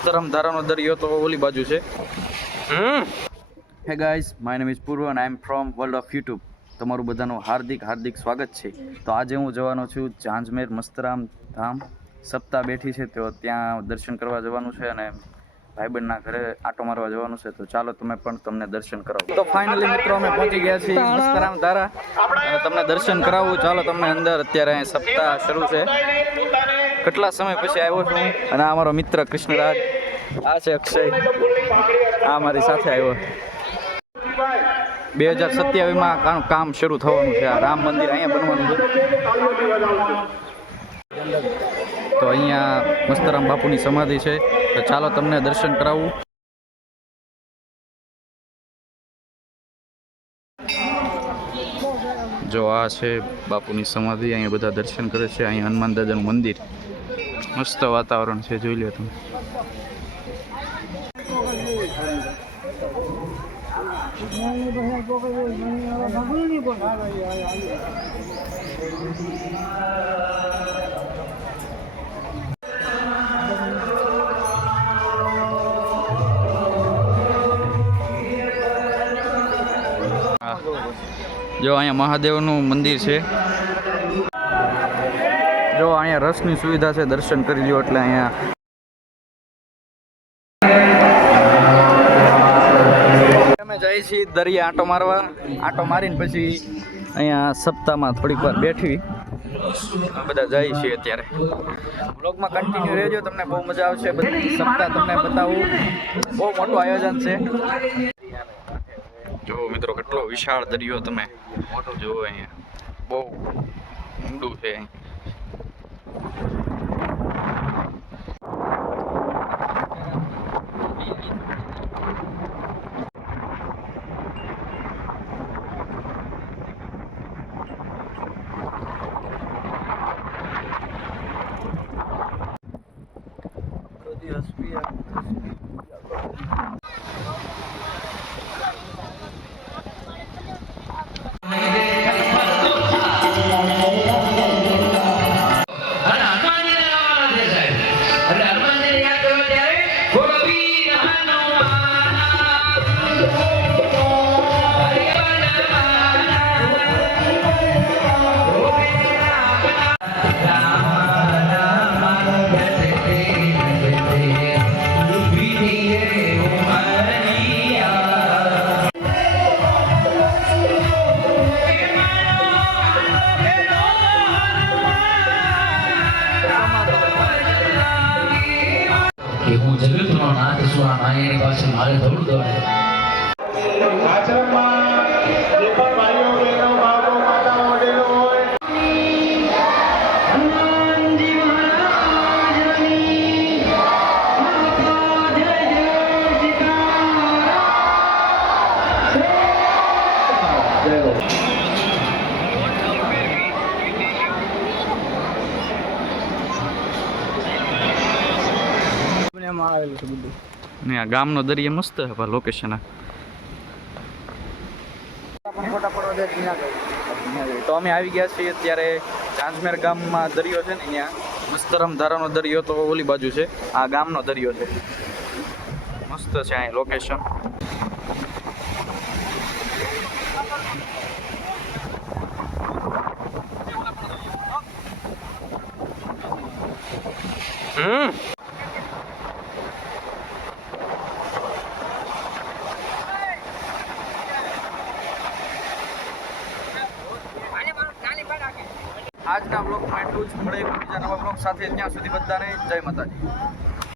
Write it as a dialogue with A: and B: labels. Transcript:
A: મસ્તરામ ધારાનો દરિયો તો ઓલી બાજુ છે. Hey guys my name is Purva and I am from world of YouTube તમારું બધાનું હાર્દિક હાર્દિક સ્વાગત છે. તો આજે હું જવાનો છું જાંજમેર મસ્તરામ ધામ. સપ્તાહ બેઠી છે તો ત્યાં દર્શન કરવા જવાનું છે અને ભાઈબંધના ઘરે આટો મારવા જવાનું છે. તો ચાલો તમે પણ તમને દર્શન કરાવો. તો ફાઇનલી મિત્રો અમે પહોંચી ગયા છીએ મસ્તરામ ધારા. અને તમને દર્શન કરાવું. ચાલો તમને અંદર અત્યારે અહીં સપ્તાહ શરૂ છે. કેટલા સમય પછી આવ્યો છું અને આ મારો મિત્ર કૃષ્ણરાજ. આ છે અક્ષય. આ મારી સાથે આવ્યો. બે હજાર સત્યાવીસમાં કામ શરૂ થવાનું છે. આ રામ મંદિર અહીંયા બનવાનું છે. તો અહીંયા મસ્તરામ બાપુની સમાધિ છે. તો ચાલો તમને દર્શન કરાવું. જો આ છે બાપુની સમાધિ. અહીંયા બધા દર્શન કરે છે. અહીંયા હનુમાન દાદાનું મંદિર. મસ્ત વાતાવરણ છે જોઈ લો તમે. જો અહીંયા મહાદેવનું મંદિર છે જો અહીંયા રસની સુવિધા છે, દર્શન કરી લ્યો એટલે અહીંયા અમે જઈએ છીએ દરિયા આંટો મારવા. આંટો મારીને પછી અહીંયા સપ્તાહમાં થોડીક વાર બેઠી. બધા જઈએ છીએ અત્યારે. બ્લોગમાં કન્ટિન્યુ રહેજો, તમને બહુ મજા આવશે. બધી સપ્તાહ તમને બતાવું. બહુ મોટું આયોજન છે. જો મિત્રો, કેટલો વિશાળ દરિયો તમે. જુઓ અહીંયા. બહુ ઊંડું છે અહીં
B: કે હું જગતનો નાથ છું આ માયાની પાસે મારે થોડું દોડે
A: ને આ ગામનો દરિયો મસ્ત છે પણ લોકેશન આ. તો અમે આવી ગયા છીએ અત્યારે ચાંચમેર ગામમાં દરિયો છે ને અહીંયા મસ્તરમ ધારાનો દરિયો તો ઓલી બાજુ છે. આ ગામનો દરિયો છે. મસ્ત છે અહીં લોકેશન હમ. આજના બ્લોગમાં એટલું જ. મળે બીજા નવા બ્લોગ સાથે. ત્યાં સુધી બધાને જય માતાજી.